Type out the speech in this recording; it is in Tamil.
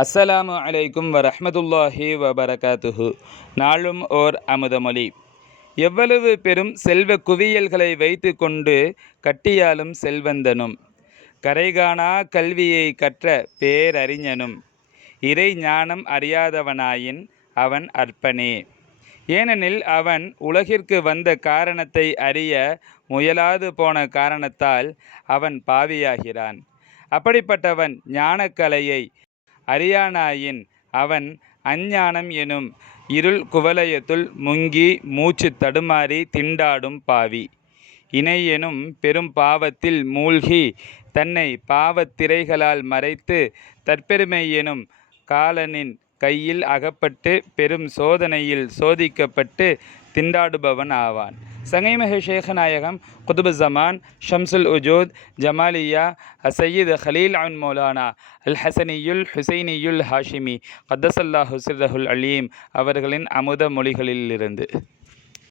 அஸ்ஸலாமு அலைக்கும் வரஹ்மத்துல்லாஹி வபரகாத்துஹு. நாளும் ஓர் அமுதமொழி. எவ்வளவு பெரும் செல்வ குவியல்களை வைத்து கொண்டு கட்டியாலும் செல்வந்தனும், கரைகாணா கல்வியை கற்ற பேரறிஞனும், இறை ஞானம் அறியாதவனாயின் அவன் அற்பனே. ஏனெனில் அவன் உலகிற்கு வந்த காரணத்தை அறிய முயலாது போன காரணத்தால் அவன் பாவியாகிறான். அப்படிப்பட்டவன் ஞானக்கலையை அறியானாயின் அவன் அஞ்ஞானம் எனும் இருள் குவலயத்துள் முங்கி மூச்சு தடுமாறி திண்டாடும் பாவி. இணை எனும் பெரும் பாவத்தில் மூழ்கி தன்னை பாவத்திரைகளால் மறைத்து தற்பெருமை எனும் காலனின் கையில் அகப்பட்டு பெரும் சோதனையில் சோதிக்கப்பட்டு திண்டாடுபவன் ஆவான். சங்கைமிகு ஷேഖநாயகம் குதுபு ஜமான் ஷம்சுல் உஜூத் ஜமாலியா சையீத் ஹலீல் அன் மௌலானா அல் ஹசனியுல் ஹுசைனியுல் ஹாஷிமி கத்தசல்லாஹு சிர்ரஹுல் அலீம் அவர்களின் அமுத மொழிகளிலிருந்து.